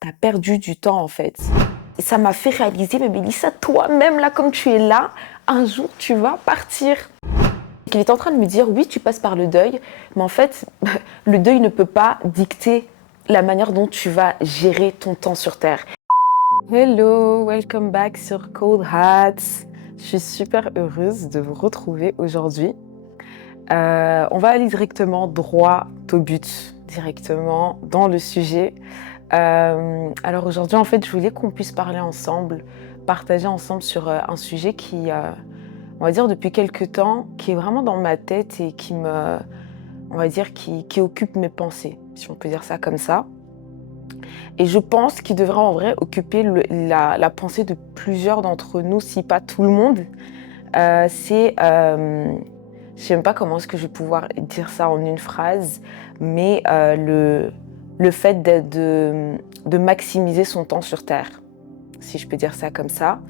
T'as perdu du temps en fait. Et ça m'a fait réaliser, mais Mélissa, toi-même là, comme tu es là, un jour tu vas partir. Il est en train de me dire, oui, tu passes par le deuil, mais en fait, le deuil ne peut pas dicter la manière dont tu vas gérer ton temps sur Terre. Hello, welcome back sur Cold Hats. Je suis super heureuse de vous retrouver aujourd'hui. On va aller directement droit au but, directement dans le sujet. Alors aujourd'hui, en fait, je voulais qu'on puisse parler ensemble, partager ensemble sur un sujet qui, on va dire depuis quelques temps, qui est vraiment dans ma tête et qui me, on va dire, qui occupe mes pensées, si on peut dire ça comme ça. Et je pense qu'il devrait en vrai occuper la pensée de plusieurs d'entre nous, si pas tout le monde. Je sais même pas comment est-ce que je vais pouvoir dire ça en une phrase, mais le fait de maximiser son temps sur Terre, si je peux dire ça comme ça.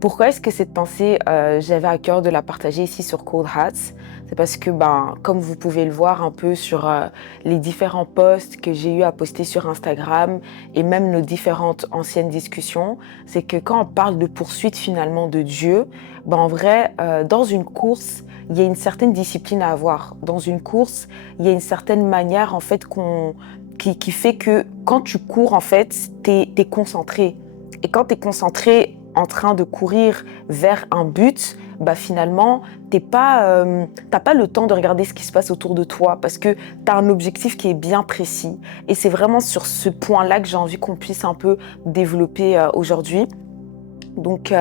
Pourquoi est-ce que cette pensée, j'avais à cœur de la partager ici sur Cold Hats? C'est parce que, comme vous pouvez le voir un peu sur les différents posts que j'ai eu à poster sur Instagram et même nos différentes anciennes discussions, c'est que quand on parle de poursuite finalement de Dieu, en vrai, dans une course, il y a une certaine discipline à avoir. Dans une course, il y a une certaine manière en fait qui fait que quand tu cours, en fait, t'es concentré. Et quand tu es concentré en train de courir vers un but, finalement, t'as pas le temps de regarder ce qui se passe autour de toi parce que tu as un objectif qui est bien précis. Et c'est vraiment sur ce point-là que j'ai envie qu'on puisse un peu développer aujourd'hui. Donc,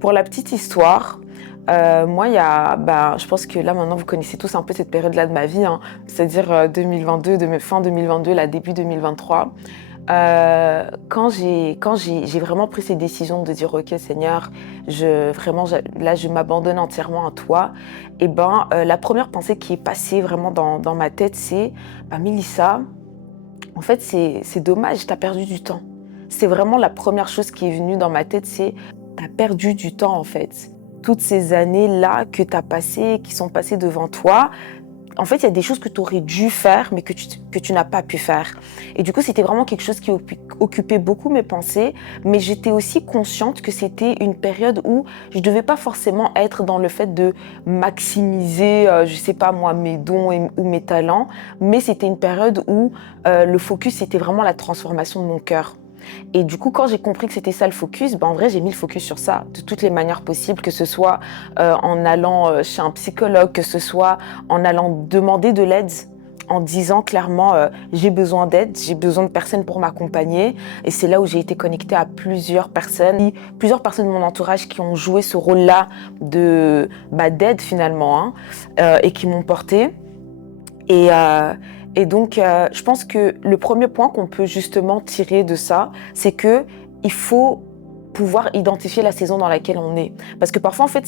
pour la petite histoire, moi, je pense que là, maintenant, vous connaissez tous un peu cette période-là de ma vie, hein, c'est-à-dire 2022, fin 2022, là, début 2023. Quand j'ai vraiment pris cette décision de dire ok Seigneur, là je m'abandonne entièrement à toi, et la première pensée qui est passée vraiment dans ma tête c'est Mélissa, en fait c'est dommage, t'as perdu du temps. C'est vraiment la première chose qui est venue dans ma tête, c'est t'as perdu du temps en fait. Toutes ces années là que t'as passées, qui sont passées devant toi, en fait, il y a des choses que tu aurais dû faire, mais que tu n'as pas pu faire. Et du coup, c'était vraiment quelque chose qui occupait beaucoup mes pensées, mais j'étais aussi consciente que c'était une période où je ne devais pas forcément être dans le fait de maximiser, je sais pas moi, mes dons ou mes talents, mais c'était une période où le focus, c'était vraiment la transformation de mon cœur. Et du coup, quand j'ai compris que c'était ça le focus, en vrai, j'ai mis le focus sur ça, de toutes les manières possibles, que ce soit en allant chez un psychologue, que ce soit en allant demander de l'aide, en disant clairement j'ai besoin d'aide, j'ai besoin de personnes pour m'accompagner. Et c'est là où j'ai été connectée à plusieurs personnes de mon entourage qui ont joué ce rôle-là d'aide finalement, hein, et qui m'ont portée. Et donc, je pense que le premier point qu'on peut justement tirer de ça, c'est que il faut pouvoir identifier la saison dans laquelle on est. Parce que parfois, en fait,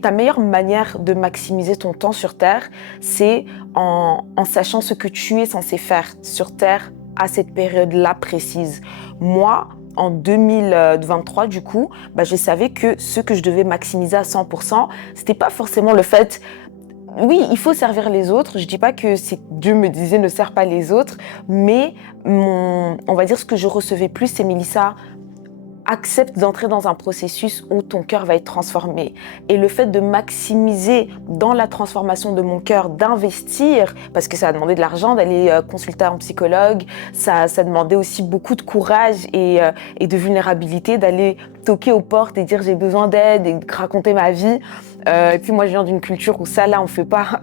ta meilleure manière de maximiser ton temps sur Terre, c'est en sachant ce que tu es censé faire sur Terre à cette période-là précise. Moi, en 2023, du coup, je savais que ce que je devais maximiser à 100%, c'était pas forcément le fait. Oui, il faut servir les autres. Je dis pas que Dieu me disait ne sers pas les autres, mais on va dire ce que je recevais plus, c'est Mélissa, accepte d'entrer dans un processus où ton cœur va être transformé. Et le fait de maximiser dans la transformation de mon cœur, d'investir, parce que ça a demandé de l'argent, d'aller consulter un psychologue, ça demandait aussi beaucoup de courage et de vulnérabilité, d'aller toquer aux portes et dire j'ai besoin d'aide et raconter ma vie. Et puis moi je viens d'une culture où ça là on fait pas.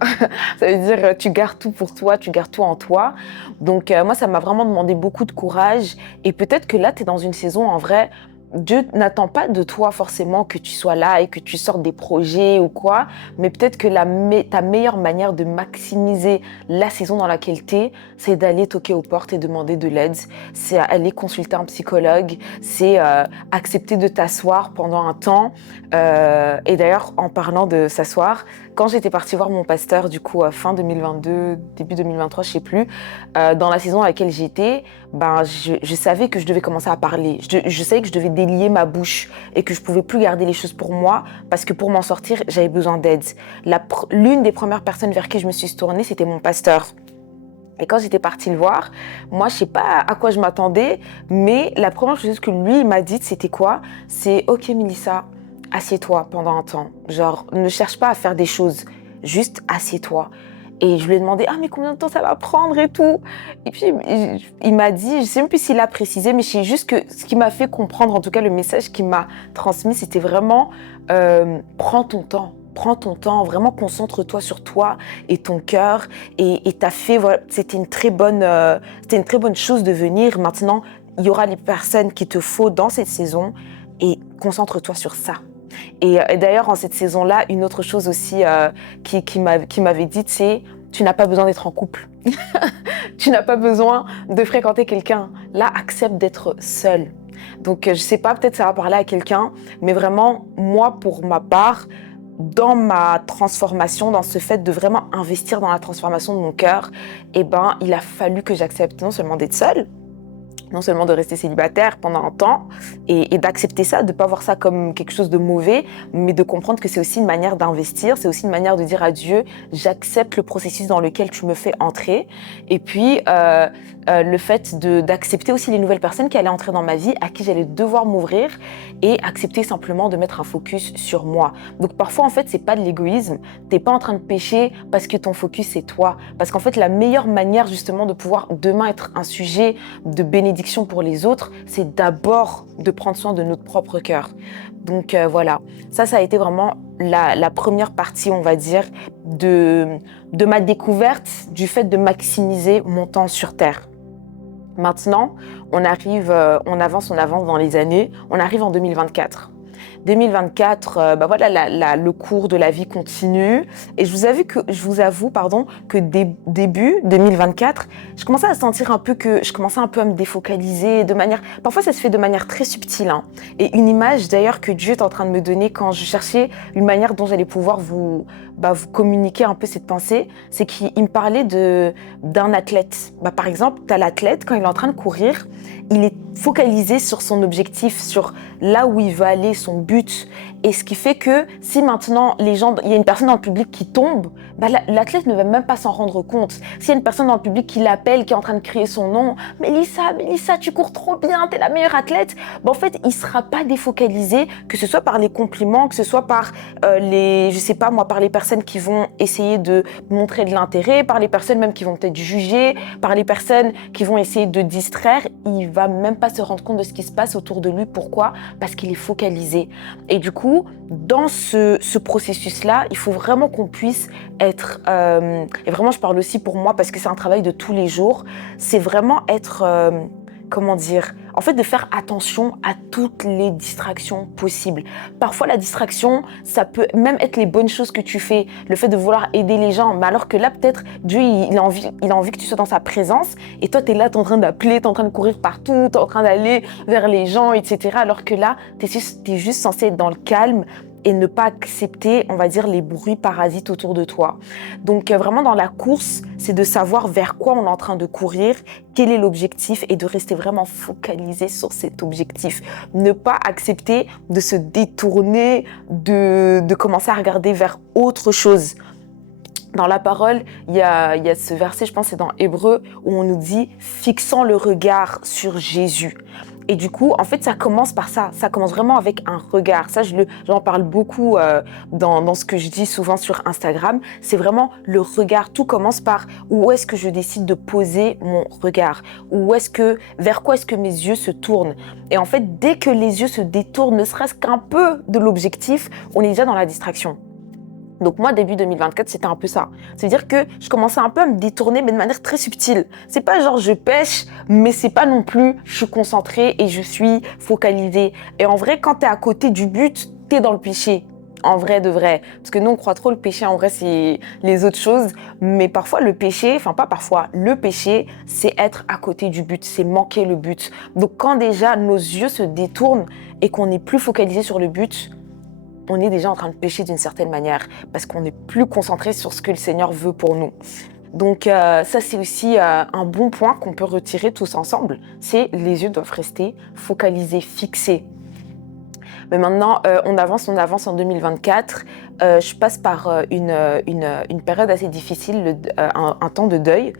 Ça veut dire tu gardes tout pour toi, tu gardes tout en toi. Donc moi ça m'a vraiment demandé beaucoup de courage. Et peut-être que là tu es dans une saison en vrai, Dieu n'attend pas de toi forcément que tu sois là et que tu sortes des projets ou quoi, mais peut-être que ta meilleure manière de maximiser la saison dans laquelle tu es, c'est d'aller toquer aux portes et demander de l'aide, c'est aller consulter un psychologue, c'est accepter de t'asseoir pendant un temps. Et d'ailleurs, en parlant de s'asseoir, quand j'étais partie voir mon pasteur, du coup, fin 2022, début 2023, je sais plus, dans la saison à laquelle j'étais, je savais que je devais commencer à parler. Je savais que je devais délier ma bouche et que je pouvais plus garder les choses pour moi parce que pour m'en sortir, j'avais besoin d'aide. L'une des premières personnes vers qui je me suis tournée, c'était mon pasteur. Et quand j'étais partie le voir, moi, je sais pas à quoi je m'attendais, mais la première chose que lui il m'a dit, c'était quoi? C'est OK, Mélissa, assieds-toi pendant un temps. Genre, ne cherche pas à faire des choses, juste assieds-toi. Et je lui ai demandé, ah, mais combien de temps ça va prendre et tout? Et puis, il m'a dit, je sais même plus s'il a précisé, mais je sais juste que ce qui m'a fait comprendre, en tout cas, le message qu'il m'a transmis, c'était vraiment, prends ton temps. Prends ton temps, vraiment concentre-toi sur toi et ton cœur. Et t'as fait, voilà, c'était une très bonne chose de venir. Maintenant, il y aura les personnes qu'il te faut dans cette saison et concentre-toi sur ça. Et d'ailleurs, en cette saison-là, une autre chose aussi qui m'avait dit, c'est tu n'as pas besoin d'être en couple. Tu n'as pas besoin de fréquenter quelqu'un. Là, accepte d'être seul. Donc, je sais pas, peut-être ça va parler à quelqu'un, mais vraiment, moi, pour ma part, dans ma transformation, dans ce fait de vraiment investir dans la transformation de mon cœur, eh ben, il a fallu que j'accepte non seulement d'être seule, non seulement de rester célibataire pendant un temps et d'accepter ça, de ne pas voir ça comme quelque chose de mauvais, mais de comprendre que c'est aussi une manière d'investir, c'est aussi une manière de dire à Dieu, j'accepte le processus dans lequel tu me fais entrer. Et puis, le fait d'accepter aussi les nouvelles personnes qui allaient entrer dans ma vie, à qui j'allais devoir m'ouvrir et accepter simplement de mettre un focus sur moi. Donc parfois, en fait, c'est pas de l'égoïsme. T'es pas en train de pécher parce que ton focus, c'est toi. Parce qu'en fait, la meilleure manière justement de pouvoir demain être un sujet de bénédiction pour les autres, c'est d'abord de prendre soin de notre propre cœur. Donc voilà, ça a été vraiment la première partie, on va dire, de ma découverte du fait de maximiser mon temps sur Terre. Maintenant, on avance dans les années, on arrive en 2024. 2024, voilà, le cours de la vie continue. Et je vous avoue, que début 2024, je commençais à sentir un peu que je commençais un peu à me défocaliser de manière. Parfois, ça se fait de manière très subtile. Hein. Et une image d'ailleurs que Dieu est en train de me donner quand je cherchais une manière dont j'allais pouvoir vous communiquer un peu cette pensée, c'est qu'il me parlait d'un athlète. Par exemple, tu as l'athlète, quand il est en train de courir, il est focalisé sur son objectif, sur là où il veut aller, son but. Et ce qui fait que si maintenant il y a une personne dans le public qui tombe, l'athlète ne va même pas s'en rendre compte. S'il y a une personne dans le public qui l'appelle, qui est en train de crier son nom, Mélissa, tu cours trop bien, t'es la meilleure athlète. En fait, il sera pas défocalisé, que ce soit par les compliments, que ce soit par par les personnes qui vont essayer de montrer de l'intérêt, par les personnes même qui vont peut-être juger, par les personnes qui vont essayer de distraire. Il va même pas se rendre compte de ce qui se passe autour de lui. Pourquoi? Parce qu'il est focalisé. Et du coup, dans ce processus-là, il faut vraiment qu'on puisse être... et vraiment, je parle aussi pour moi parce que c'est un travail de tous les jours. C'est vraiment être... en fait, de faire attention à toutes les distractions possibles. Parfois, la distraction, ça peut même être les bonnes choses que tu fais, le fait de vouloir aider les gens, mais alors que là, peut-être, Dieu, il a envie que tu sois dans sa présence, et toi, t'es là, t'es en train d'appeler, t'es en train de courir partout, t'es en train d'aller vers les gens, etc. Alors que là, t'es juste censé être dans le calme, et ne pas accepter, on va dire, les bruits parasites autour de toi. Donc vraiment dans la course, c'est de savoir vers quoi on est en train de courir, quel est l'objectif et de rester vraiment focalisé sur cet objectif. Ne pas accepter de se détourner, de commencer à regarder vers autre chose. Dans la parole, il y a ce verset, je pense c'est dans Hébreux, où on nous dit « fixant le regard sur Jésus ». Et du coup, en fait, ça commence par ça. Ça commence vraiment avec un regard. Ça, j'en parle beaucoup dans ce que je dis souvent sur Instagram. C'est vraiment le regard. Tout commence par où est-ce que je décide de poser mon regard? Vers quoi est-ce que mes yeux se tournent? Et en fait, dès que les yeux se détournent, ne serait-ce qu'un peu de l'objectif, on est déjà dans la distraction. Donc moi, début 2024, c'était un peu ça. C'est-à-dire que je commençais un peu à me détourner, mais de manière très subtile. C'est pas genre je pêche, mais c'est pas non plus je suis concentrée et je suis focalisée. Et en vrai, quand t'es à côté du but, t'es dans le péché. En vrai de vrai. Parce que nous, on croit trop le péché, en vrai, c'est les autres choses. Mais parfois, le péché, le péché, c'est être à côté du but, c'est manquer le but. Donc quand déjà nos yeux se détournent et qu'on n'est plus focalisé sur le but, on est déjà en train de pécher d'une certaine manière parce qu'on n'est plus concentré sur ce que le Seigneur veut pour nous. Donc ça, c'est aussi un bon point qu'on peut retirer tous ensemble. C'est les yeux doivent rester focalisés, fixés. Mais maintenant, on avance en 2024. Je passe par une période assez difficile, un temps de deuil.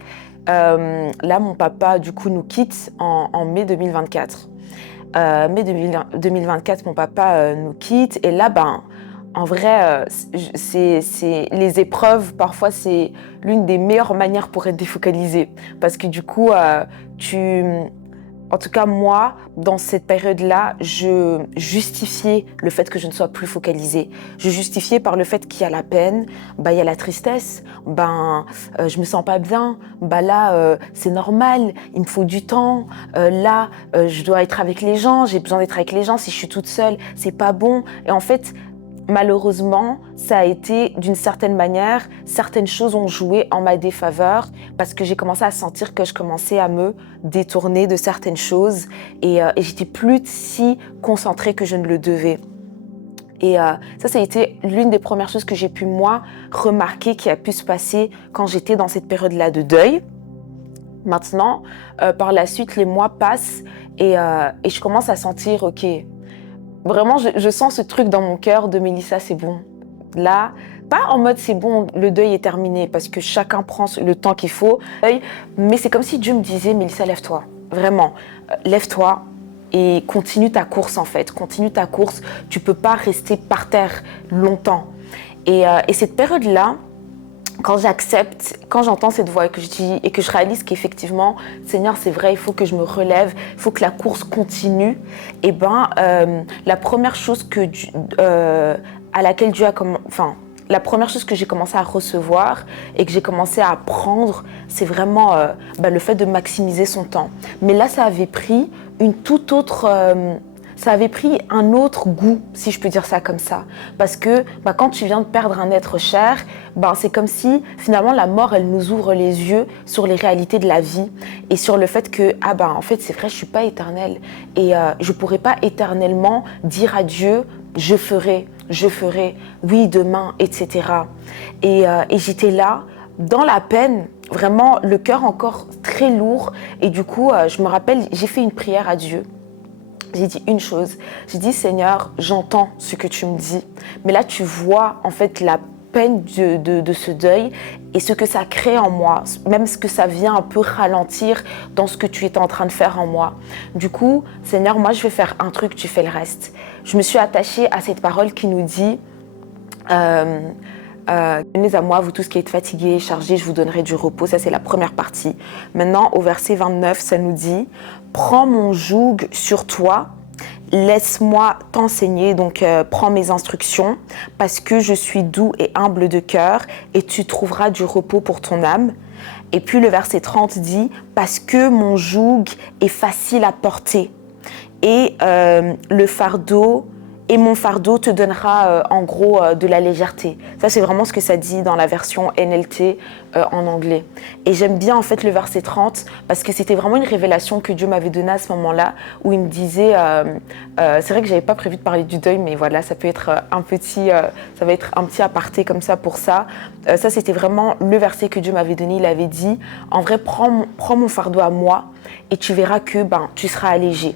Là, mon papa, du coup, nous quitte en mai 2024. Mai 2024, mon papa nous quitte. Et là, ben, en vrai, les épreuves, parfois, c'est l'une des meilleures manières pour être défocalisé. Parce que du coup, en tout cas, moi, dans cette période-là, je justifiais le fait que je ne sois plus focalisée. Je justifiais par le fait qu'il y a la peine, bah, il y a la tristesse, je me sens pas bien, c'est normal, il me faut du temps, je dois être avec les gens, j'ai besoin d'être avec les gens, si je suis toute seule, c'est pas bon. Et en fait, malheureusement, ça a été d'une certaine manière, certaines choses ont joué en ma défaveur parce que j'ai commencé à sentir que je commençais à me détourner de certaines choses et j'étais plus si concentrée que je ne le devais. Et ça a été l'une des premières choses que j'ai pu, moi, remarquer qui a pu se passer quand j'étais dans cette période-là de deuil. Maintenant, par la suite, les mois passent et je commence à sentir, ok, vraiment, je sens ce truc dans mon cœur de Mélissa, c'est bon. Là, pas en mode c'est bon, le deuil est terminé, parce que chacun prend le temps qu'il faut. Mais c'est comme si Dieu me disait, Mélissa, lève-toi. Vraiment, lève-toi et continue ta course en fait. Continue ta course. Tu peux pas rester par terre longtemps. Et cette période-là, quand j'entends cette voix et que je dis et que je réalise qu'effectivement, Seigneur, c'est vrai, il faut que je me relève, il faut que la course continue. Et la première chose à laquelle Dieu a la première chose que j'ai commencé à recevoir et que j'ai commencé à apprendre, c'est vraiment le fait de maximiser son temps. Mais là, ça avait pris une toute autre ça avait pris un autre goût, si je peux dire ça comme ça. Parce que quand tu viens de perdre un être cher, c'est comme si finalement la mort, elle nous ouvre les yeux sur les réalités de la vie et sur le fait que, en fait, c'est vrai, je suis pas éternelle. Et je pourrais pas éternellement dire à Dieu, je ferai, oui, demain, etc. Et j'étais là, dans la peine, vraiment le cœur encore très lourd. Et du coup, je me rappelle, j'ai fait une prière à Dieu. J'ai dit une chose, j'ai dit Seigneur, j'entends ce que tu me dis, mais là tu vois en fait la peine de ce deuil et ce que ça crée en moi, même ce que ça vient un peu ralentir dans ce que tu es en train de faire en moi. Du coup, Seigneur, moi je vais faire un truc, tu fais le reste. Je me suis attachée à cette parole qui nous dit venez à moi, vous tous qui êtes fatigués, chargés, je vous donnerai du repos. Ça, c'est la première partie. Maintenant, au verset 29, ça nous dit « Prends mon joug sur toi, laisse-moi t'enseigner. » Donc, prends mes instructions, parce que je suis doux et humble de cœur, et tu trouveras du repos pour ton âme. Et puis, le verset 30 dit « Parce que mon joug est facile à porter, et mon fardeau te donnera en gros de la légèreté. » Ça, c'est vraiment ce que ça dit dans la version NLT en anglais. Et j'aime bien en fait le verset 30 parce que c'était vraiment une révélation que Dieu m'avait donnée à ce moment-là où il me disait, c'est vrai que j'avais pas prévu de parler du deuil, mais voilà, ça peut être ça va être un petit aparté comme ça pour ça. Ça, c'était vraiment le verset que Dieu m'avait donné. Il avait dit, en vrai, prends mon fardeau à moi et tu verras que tu seras allégé.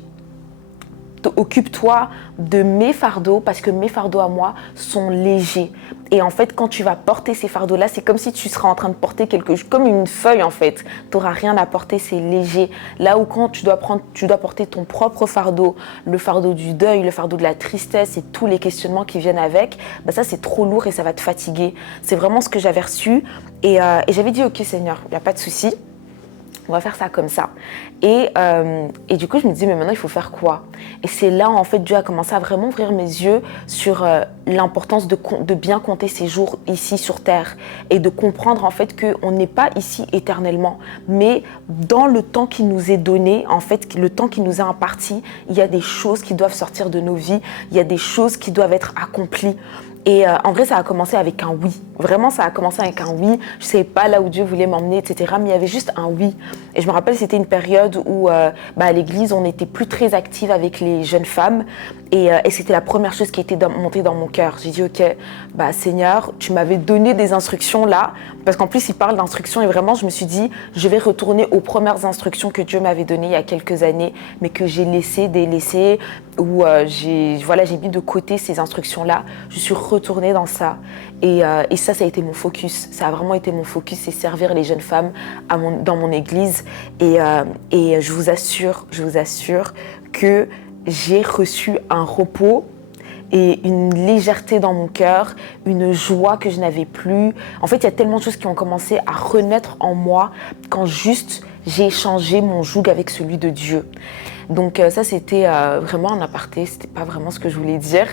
Occupe-toi de mes fardeaux parce que mes fardeaux à moi sont légers. Et en fait, quand tu vas porter ces fardeaux-là, c'est comme si tu seras en train de porter quelque chose, comme une feuille en fait. Tu n'auras rien à porter, c'est léger. Là où quand tu dois porter ton propre fardeau, le fardeau du deuil, le fardeau de la tristesse et tous les questionnements qui viennent avec, ça c'est trop lourd et ça va te fatiguer. C'est vraiment ce que j'avais reçu. Et j'avais dit, ok Seigneur, il n'y a pas de souci. On va faire ça comme ça. Et du coup, je me disais, mais maintenant, il faut faire quoi? Et c'est là, en fait, Dieu a commencé à vraiment ouvrir mes yeux sur l'importance de bien compter ses jours ici sur Terre et de comprendre, en fait, qu'on n'est pas ici éternellement. Mais dans le temps qui nous est donné, en fait, le temps qui nous est imparti, il y a des choses qui doivent sortir de nos vies. Il y a des choses qui doivent être accomplies. Et en vrai, ça a commencé avec un oui. Vraiment, ça a commencé avec un oui. Je ne savais pas là où Dieu voulait m'emmener, etc. Mais il y avait juste un oui. Et je me rappelle, c'était une période où à l'église, on n'était plus très active avec les jeunes femmes. Et c'était la première chose qui était montée dans mon cœur. J'ai dit, ok, Seigneur, tu m'avais donné des instructions là. Parce qu'en plus, il parle d'instructions. Et vraiment, je me suis dit, je vais retourner aux premières instructions que Dieu m'avait données il y a quelques années, mais que j'ai délaissées, où j'ai mis de côté ces instructions-là. Je suis retourner dans ça. Et ça a été mon focus. Ça a vraiment été mon focus, c'est servir les jeunes femmes dans mon église. Et je vous assure que j'ai reçu un repos et une légèreté dans mon cœur, une joie que je n'avais plus. En fait, il y a tellement de choses qui ont commencé à renaître en moi quand juste j'ai échangé mon joug avec celui de Dieu. Donc ça, c'était vraiment un aparté, c'était pas vraiment ce que je voulais dire.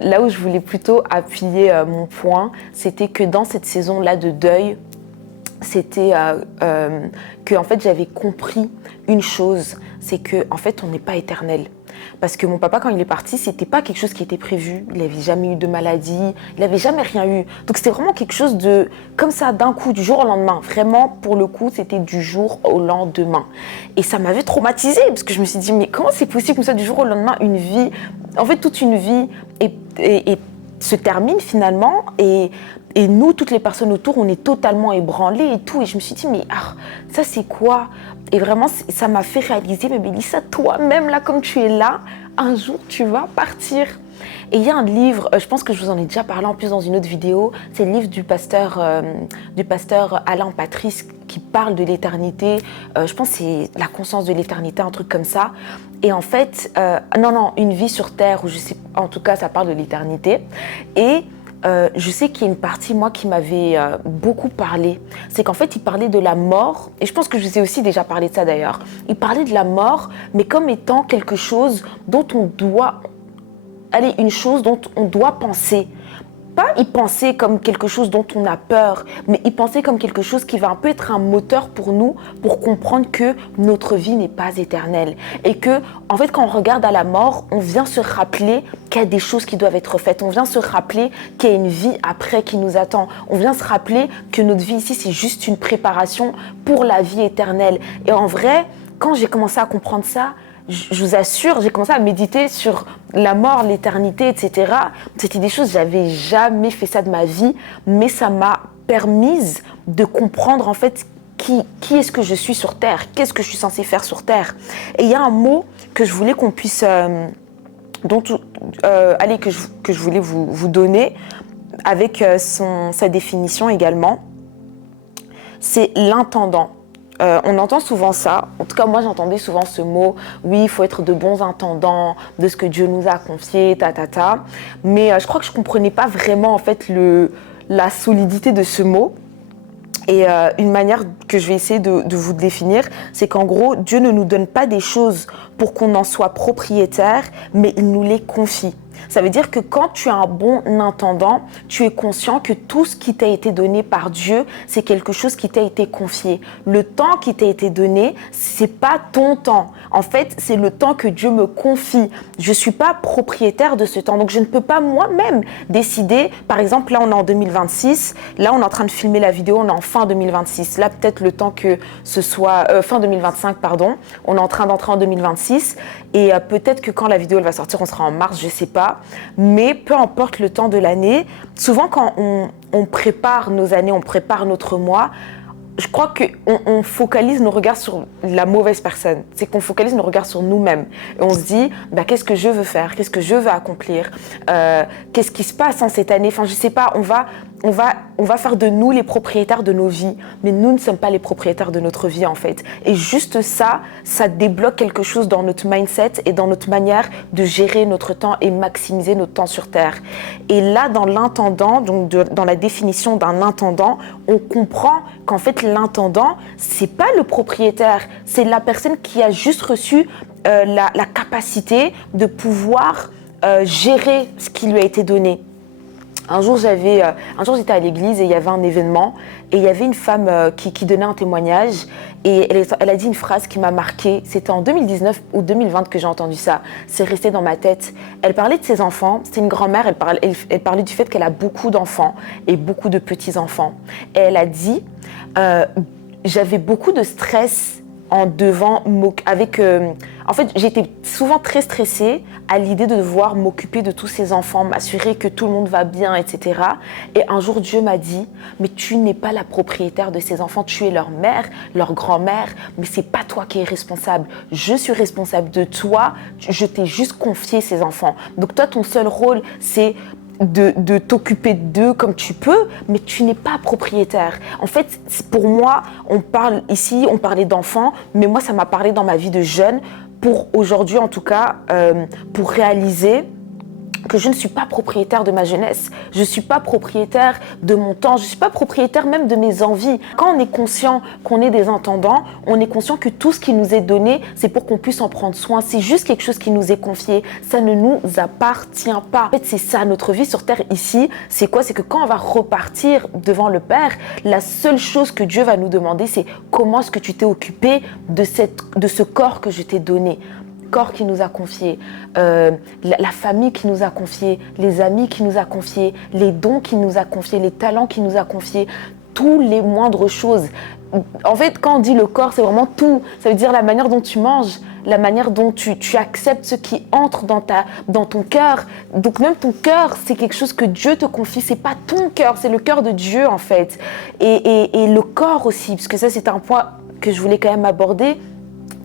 Là où je voulais plutôt appuyer mon point, c'était que dans cette saison-là de deuil, c'était que en fait, j'avais compris une chose, c'est que en fait, on n'est pas éternel. Parce que mon papa, quand il est parti, c'était pas quelque chose qui était prévu. Il n'avait jamais eu de maladie, il n'avait jamais rien eu. Donc c'était vraiment quelque chose de, comme ça, d'un coup, du jour au lendemain. Vraiment, pour le coup, c'était du jour au lendemain. Et ça m'avait traumatisée, parce que je me suis dit, mais comment c'est possible comme ça, du jour au lendemain, une vie, en fait, toute une vie se termine finalement, et nous, toutes les personnes autour, on est totalement ébranlés et tout. Et je me suis dit, mais ça c'est quoi? Et vraiment, ça m'a fait réaliser, mais Mélissa, toi-même, là, comme tu es là, un jour, tu vas partir. Et il y a un livre, je pense que je vous en ai déjà parlé en plus dans une autre vidéo, c'est le livre du pasteur Alain Patrice qui parle de l'éternité. Je pense que c'est la conscience de l'éternité, un truc comme ça. Et en fait, une vie sur Terre, ou je sais, en tout cas, ça parle de l'éternité. Et je sais qu'il y a une partie, moi, qui m'avait beaucoup parlé. C'est qu'en fait, il parlait de la mort, et je pense que je vous ai aussi déjà parlé de ça d'ailleurs. Il parlait de la mort, mais comme étant quelque chose dont on doit... une chose dont on doit penser. Pas y penser comme quelque chose dont on a peur, mais y penser comme quelque chose qui va un peu être un moteur pour nous, pour comprendre que notre vie n'est pas éternelle. Et que, en fait, quand on regarde à la mort, on vient se rappeler qu'il y a des choses qui doivent être faites. On vient se rappeler qu'il y a une vie après qui nous attend. On vient se rappeler que notre vie ici, c'est juste une préparation pour la vie éternelle. Et en vrai, quand j'ai commencé à comprendre ça, je vous assure, j'ai commencé à méditer sur la mort, l'éternité, etc. C'était des choses, j'avais jamais fait ça de ma vie, mais ça m'a permise de comprendre en fait qui est-ce que je suis sur Terre, qu'est-ce que je suis censée faire sur Terre. Et il y a un mot que je voulais qu'on puisse, que je voulais vous donner avec sa définition également, c'est l'intendant. On entend souvent ça, en tout cas moi j'entendais souvent ce mot, oui il faut être de bons intendants de ce que Dieu nous a confié, mais je crois que je ne comprenais pas vraiment en fait la solidité de ce mot. Et une manière que je vais essayer de vous définir, c'est qu'en gros Dieu ne nous donne pas des choses pour qu'on en soit propriétaire, mais il nous les confie. Ça veut dire que quand tu es un bon intendant, tu es conscient que tout ce qui t'a été donné par Dieu, c'est quelque chose qui t'a été confié. Le temps qui t'a été donné, c'est pas ton temps. En fait, c'est le temps que Dieu me confie. Je suis pas propriétaire de ce temps. Donc, je ne peux pas moi-même décider. Par exemple, là, on est en 2026. Là, on est en train de filmer la vidéo. On est en fin 2026. Là, peut-être le temps que ce soit fin 2025, pardon. On est en train d'entrer en 2026. Et peut-être que quand la vidéo elle va sortir, on sera en mars, je sais pas. Mais peu importe le temps de l'année, souvent quand on prépare nos années, on prépare notre mois, je crois qu'on focalise nos regards sur la mauvaise personne. C'est qu'on focalise nos regards sur nous-mêmes. Et on se dit, qu'est-ce que je veux faire? Qu'est-ce que je veux accomplir? Qu'est-ce qui se passe en cette année? Enfin, je sais pas, on va faire de nous les propriétaires de nos vies. Mais nous ne sommes pas les propriétaires de notre vie, en fait. Et juste ça débloque quelque chose dans notre mindset et dans notre manière de gérer notre temps et maximiser notre temps sur Terre. Et là, dans l'intendant, donc dans la définition d'un intendant, on comprend qu'en fait, l'intendant, c'est pas le propriétaire, c'est la personne qui a juste reçu la capacité de pouvoir gérer ce qui lui a été donné. Un jour, j'étais à l'église et il y avait un événement et il y avait une femme qui donnait un témoignage et elle a dit une phrase qui m'a marquée. C'était en 2019 ou 2020 que j'ai entendu ça. C'est resté dans ma tête. Elle parlait de ses enfants. C'était une grand-mère. Elle parlait du fait qu'elle a beaucoup d'enfants et beaucoup de petits-enfants. Et elle a dit j'avais beaucoup de stress en fait, j'étais souvent très stressée à l'idée de devoir m'occuper de tous ces enfants, m'assurer que tout le monde va bien, etc. Et un jour, Dieu m'a dit, mais tu n'es pas la propriétaire de ces enfants, tu es leur mère, leur grand-mère, mais c'est pas toi qui es responsable. Je suis responsable de toi, je t'ai juste confié ces enfants. Donc toi, ton seul rôle, c'est de t'occuper d'eux comme tu peux, mais tu n'es pas propriétaire. En fait, pour moi, on parlait d'enfants, mais moi, ça m'a parlé dans ma vie de jeune, pour aujourd'hui en tout cas, pour réaliser que je ne suis pas propriétaire de ma jeunesse, je ne suis pas propriétaire de mon temps, je ne suis pas propriétaire même de mes envies. Quand on est conscient qu'on est des intendants, on est conscient que tout ce qui nous est donné, c'est pour qu'on puisse en prendre soin. C'est juste quelque chose qui nous est confié. Ça ne nous appartient pas. En fait, c'est ça, notre vie sur Terre ici. C'est quoi? C'est que quand on va repartir devant le Père, la seule chose que Dieu va nous demander, c'est comment est-ce que tu t'es occupé de ce corps que je t'ai donné. Corps qui nous a confié, la famille qui nous a confié, les amis qui nous a confié, les dons qui nous a confiés, les talents qui nous a confiés, tous les moindres choses. En fait, quand on dit le corps, c'est vraiment tout. Ça veut dire la manière dont tu manges, la manière dont tu acceptes ce qui entre dans ton cœur. Donc même ton cœur, c'est quelque chose que Dieu te confie. C'est pas ton cœur, c'est le cœur de Dieu en fait. Et le corps aussi, parce que ça c'est un point que je voulais quand même aborder.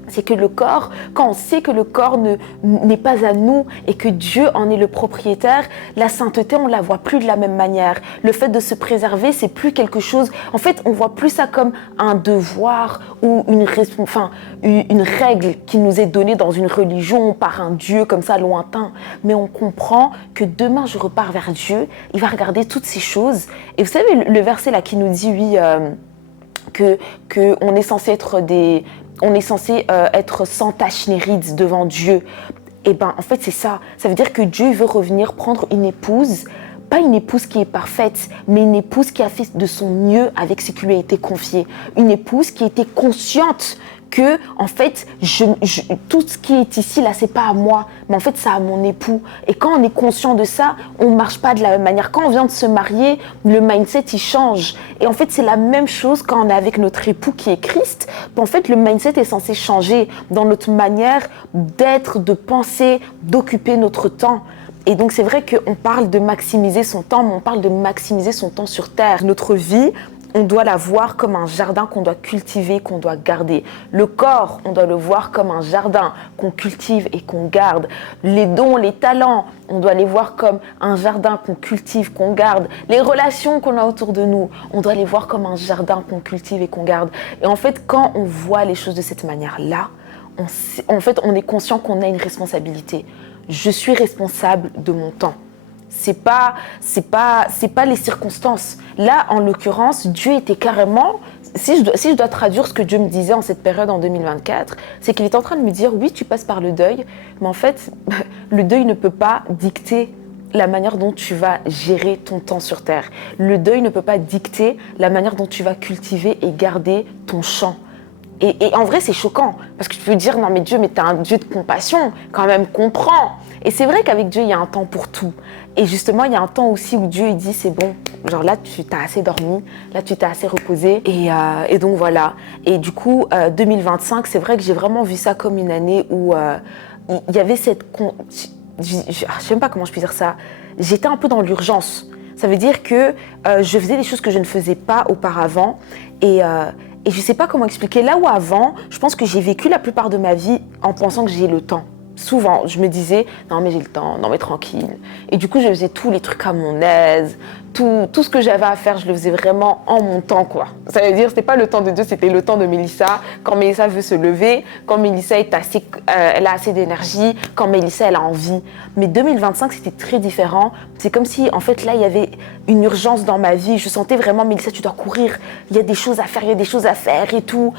C'est que le corps, quand on sait que le corps n'est pas à nous et que Dieu en est le propriétaire, la sainteté, on ne la voit plus de la même manière. Le fait de se préserver, c'est plus quelque chose... En fait, on voit plus ça comme un devoir ou une règle qui nous est donnée dans une religion par un Dieu comme ça lointain. Mais on comprend que demain, je repars vers Dieu, il va regarder toutes ces choses. Et vous savez, le verset là qui nous dit, oui, que on est censé être sans tache ni ride devant Dieu. Et ben en fait c'est ça. Ça veut dire que Dieu veut revenir prendre une épouse, pas une épouse qui est parfaite, mais une épouse qui a fait de son mieux avec ce qui lui a été confié. Une épouse qui était consciente que en fait tout ce qui est ici là c'est pas à moi, mais en fait c'est à mon époux. Et quand on est conscient de ça, on marche pas de la même manière. Quand on vient de se marier, le mindset il change. Et en fait c'est la même chose quand on est avec notre époux qui est Christ. En fait le mindset est censé changer dans notre manière d'être, de penser, d'occuper notre temps. Et donc c'est vrai qu'on parle de maximiser son temps, mais on parle de maximiser son temps sur terre. Notre vie, on doit la voir comme un jardin qu'on doit cultiver, qu'on doit garder. Le corps, on doit le voir comme un jardin qu'on cultive et qu'on garde. Les dons, les talents, on doit les voir comme un jardin qu'on cultive, qu'on garde. Les relations qu'on a autour de nous, on doit les voir comme un jardin qu'on cultive et qu'on garde. Et en fait, quand on voit les choses de cette manière-là, on est conscient qu'on a une responsabilité. Je suis responsable de mon temps. C'est pas les circonstances. Là, en l'occurrence, Dieu était carrément... Si je dois traduire ce que Dieu me disait en cette période en 2024, c'est qu'il est en train de me dire, oui, tu passes par le deuil, mais en fait, le deuil ne peut pas dicter la manière dont tu vas gérer ton temps sur Terre. Le deuil ne peut pas dicter la manière dont tu vas cultiver et garder ton champ. Et en vrai, c'est choquant, parce que tu peux dire, non mais Dieu, mais t'es un Dieu de compassion, quand même, comprends. Et c'est vrai qu'avec Dieu, il y a un temps pour tout. Et justement, il y a un temps aussi où Dieu il dit, c'est bon, genre là, tu t'as assez dormi, là, tu t'es assez reposé. Et donc voilà. Et du coup, 2025, c'est vrai que j'ai vraiment vu ça comme une année où il y avait cette... Je sais même pas comment je peux dire ça. J'étais un peu dans l'urgence. Ça veut dire que je faisais des choses que je ne faisais pas auparavant. Et je ne sais pas comment expliquer. Là où avant, je pense que j'ai vécu la plupart de ma vie en pensant que j'ai le temps. Souvent, je me disais, non mais j'ai le temps, non mais tranquille. Et du coup, je faisais tous les trucs à mon aise. Tout ce que j'avais à faire, je le faisais vraiment en mon temps, quoi. Ça veut dire, c'était pas le temps de Dieu, c'était le temps de Mélissa. Quand Mélissa veut se lever, quand Mélissa elle a assez d'énergie, quand Mélissa, elle a envie. Mais 2025, c'était très différent. C'est comme si, en fait, là, il y avait une urgence dans ma vie. Je sentais vraiment, Mélissa, tu dois courir. Il y a des choses à faire, il y a des choses à faire et tout.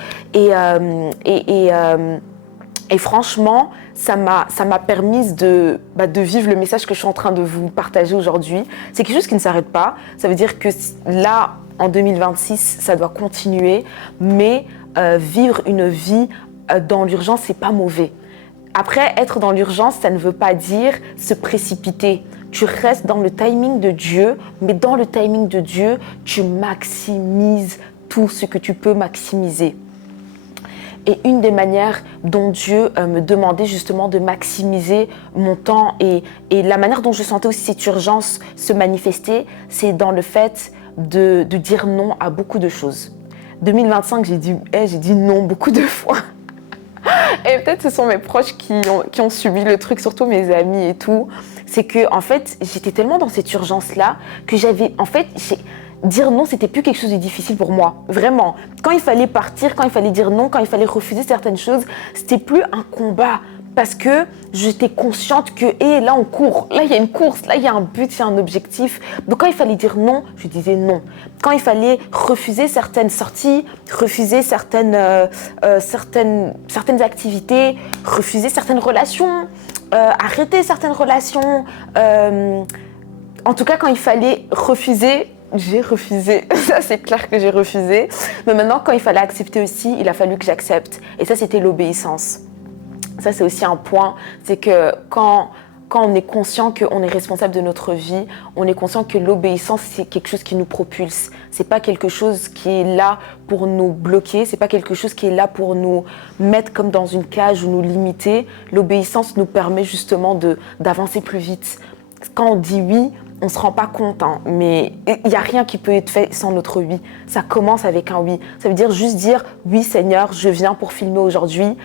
Et franchement, ça m'a permis de vivre le message que je suis en train de vous partager aujourd'hui. C'est quelque chose qui ne s'arrête pas. Ça veut dire que là, en 2026, ça doit continuer. Mais vivre une vie dans l'urgence, c'est pas mauvais. Après, être dans l'urgence, ça ne veut pas dire se précipiter. Tu restes dans le timing de Dieu, mais dans le timing de Dieu, tu maximises tout ce que tu peux maximiser. Et une des manières dont Dieu me demandait justement de maximiser mon temps et la manière dont je sentais aussi cette urgence se manifester, c'est dans le fait de dire non à beaucoup de choses. 2025, j'ai dit non beaucoup de fois. Et peut-être ce sont mes proches qui ont subi le truc, surtout mes amis et tout. C'est que, en fait, j'étais tellement dans cette urgence-là que dire non, c'était plus quelque chose de difficile pour moi. Vraiment. Quand il fallait partir, quand il fallait dire non, quand il fallait refuser certaines choses, c'était plus un combat. Parce que j'étais consciente que, là on court, là il y a une course, là il y a un but, il y a un objectif. Donc quand il fallait dire non, je disais non. Quand il fallait refuser certaines sorties, refuser certaines activités, refuser certaines relations, arrêter certaines relations. En tout cas, quand il fallait refuser, j'ai refusé. Ça, c'est clair que j'ai refusé. Mais maintenant, quand il fallait accepter aussi, il a fallu que j'accepte. Et ça, c'était l'obéissance. Ça, c'est aussi un point. C'est que quand on est conscient qu'on est responsable de notre vie, on est conscient que l'obéissance, c'est quelque chose qui nous propulse. C'est pas quelque chose qui est là pour nous bloquer. C'est pas quelque chose qui est là pour nous mettre comme dans une cage ou nous limiter. L'obéissance nous permet justement d'avancer plus vite. Quand on dit oui, on ne se rend pas compte, mais il n'y a rien qui peut être fait sans notre oui. Ça commence avec un oui. Ça veut dire juste dire « Oui Seigneur, je viens pour filmer aujourd'hui ».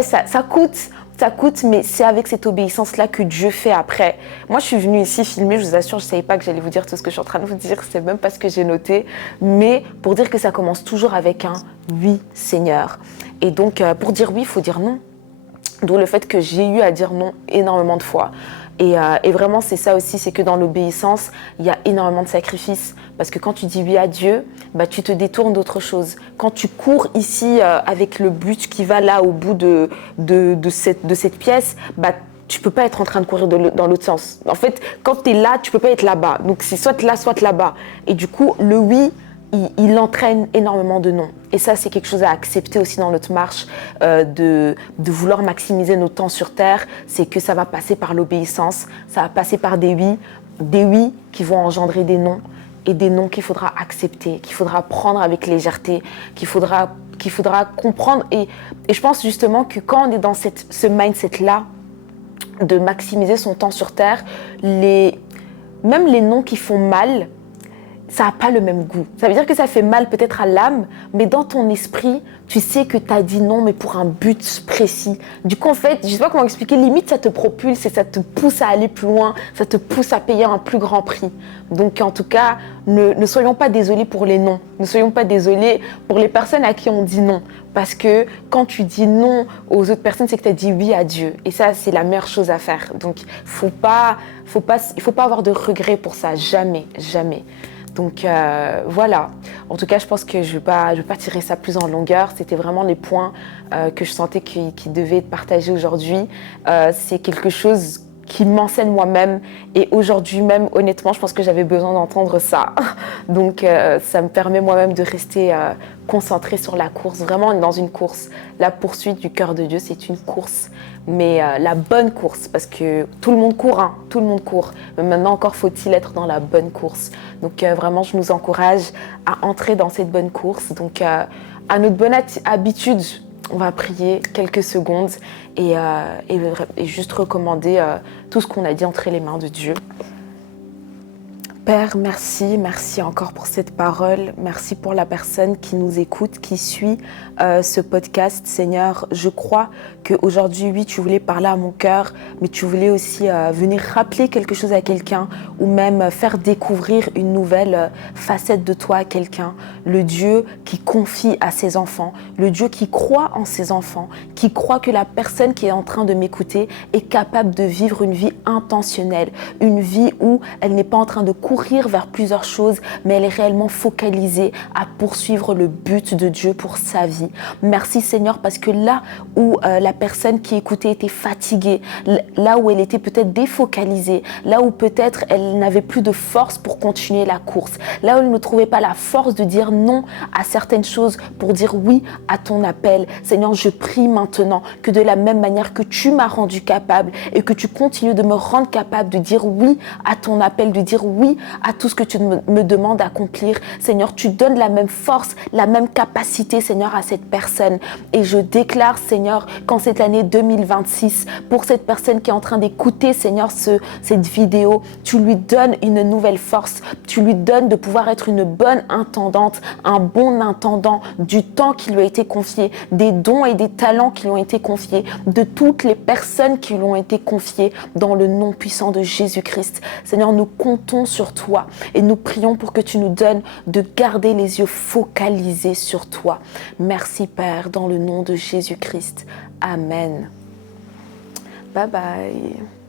Ça coûte, mais c'est avec cette obéissance-là que Dieu fait après. Moi, je suis venue ici filmer, je vous assure, je ne savais pas que j'allais vous dire tout ce que je suis en train de vous dire, c'est même pas ce que j'ai noté, mais pour dire que ça commence toujours avec un « Oui Seigneur ». Et donc, pour dire oui, il faut dire non. D'où le fait que j'ai eu à dire non énormément de fois. Et vraiment, c'est ça aussi, c'est que dans l'obéissance, il y a énormément de sacrifices. Parce que quand tu dis oui à Dieu, tu te détournes d'autre chose. Quand tu cours ici avec le but qui va là au bout de cette pièce, tu peux pas être en train de courir dans l'autre sens. En fait, quand tu es là, tu peux pas être là-bas. Donc c'est soit là, soit là-bas. Et du coup, le oui, il entraîne énormément de non. Et ça, c'est quelque chose à accepter aussi dans notre marche de vouloir maximiser nos temps sur Terre. C'est que ça va passer par l'obéissance, ça va passer par des oui qui vont engendrer des non, et des non qu'il faudra accepter, qu'il faudra prendre avec légèreté, qu'il faudra comprendre. Et je pense justement que quand on est dans ce mindset-là, de maximiser son temps sur Terre, même les non qui font mal, ça n'a pas le même goût. Ça veut dire que ça fait mal peut-être à l'âme, mais dans ton esprit, tu sais que tu as dit non, mais pour un but précis. Du coup, en fait, je ne sais pas comment expliquer, limite, ça te propulse et ça te pousse à aller plus loin, ça te pousse à payer un plus grand prix. Donc, en tout cas, ne soyons pas désolés pour les non. Ne soyons pas désolés pour les personnes à qui on dit non. Parce que quand tu dis non aux autres personnes, c'est que tu as dit oui à Dieu. Et ça, c'est la meilleure chose à faire. Donc, il faut pas avoir de regrets pour ça. Jamais, jamais. Donc voilà, en tout cas je pense que je vais pas tirer ça plus en longueur, c'était vraiment les points que je sentais qui devaient être partagés aujourd'hui. C'est quelque chose qui m'enseigne moi-même et aujourd'hui même, honnêtement, je pense que j'avais besoin d'entendre ça. Donc ça me permet moi-même de rester concentrée sur la course. Vraiment, on est dans une course. La poursuite du cœur de Dieu, c'est une course, mais la bonne course, parce que tout le monde court, tout le monde court. Mais maintenant encore faut-il être dans la bonne course. Donc vraiment, je nous encourage à entrer dans cette bonne course. Donc à notre bonne habitude, on va prier quelques secondes et juste recommander tout ce qu'on a dit entre les mains de Dieu. Père, merci encore pour cette parole. Merci pour la personne qui nous écoute, qui suit ce podcast. Seigneur, je crois qu'aujourd'hui, oui, tu voulais parler à mon cœur, mais tu voulais aussi venir rappeler quelque chose à quelqu'un ou même faire découvrir une nouvelle facette de toi à quelqu'un. Le Dieu qui confie à ses enfants, le Dieu qui croit en ses enfants, qui croit que la personne qui est en train de m'écouter est capable de vivre une vie intentionnelle, une vie où elle n'est pas en train de courir vers plusieurs choses, mais elle est réellement focalisée à poursuivre le but de Dieu pour sa vie. Merci Seigneur, parce que là où la personne qui écoutait était fatiguée, là où elle était peut-être défocalisée, là où peut-être elle n'avait plus de force pour continuer la course, là où elle ne trouvait pas la force de dire non à certaines choses pour dire oui à ton appel. Seigneur, je prie maintenant que de la même manière que tu m'as rendu capable et que tu continues de me rendre capable de dire oui à ton appel, de dire oui à tout ce que tu me demandes d'accomplir. Seigneur, tu donnes la même force, la même capacité, Seigneur, à cette personne. Et je déclare, Seigneur, qu'en cette année 2026, pour cette personne qui est en train d'écouter, Seigneur, cette vidéo, tu lui donnes une nouvelle force. Tu lui donnes de pouvoir être une bonne intendante, un bon intendant du temps qui lui a été confié, des dons et des talents qui lui ont été confiés, de toutes les personnes qui lui ont été confiées dans le nom puissant de Jésus-Christ. Seigneur, nous comptons sur toi et nous prions pour que tu nous donnes de garder les yeux focalisés sur toi. Merci Père, dans le nom de Jésus-Christ. Amen. Bye bye.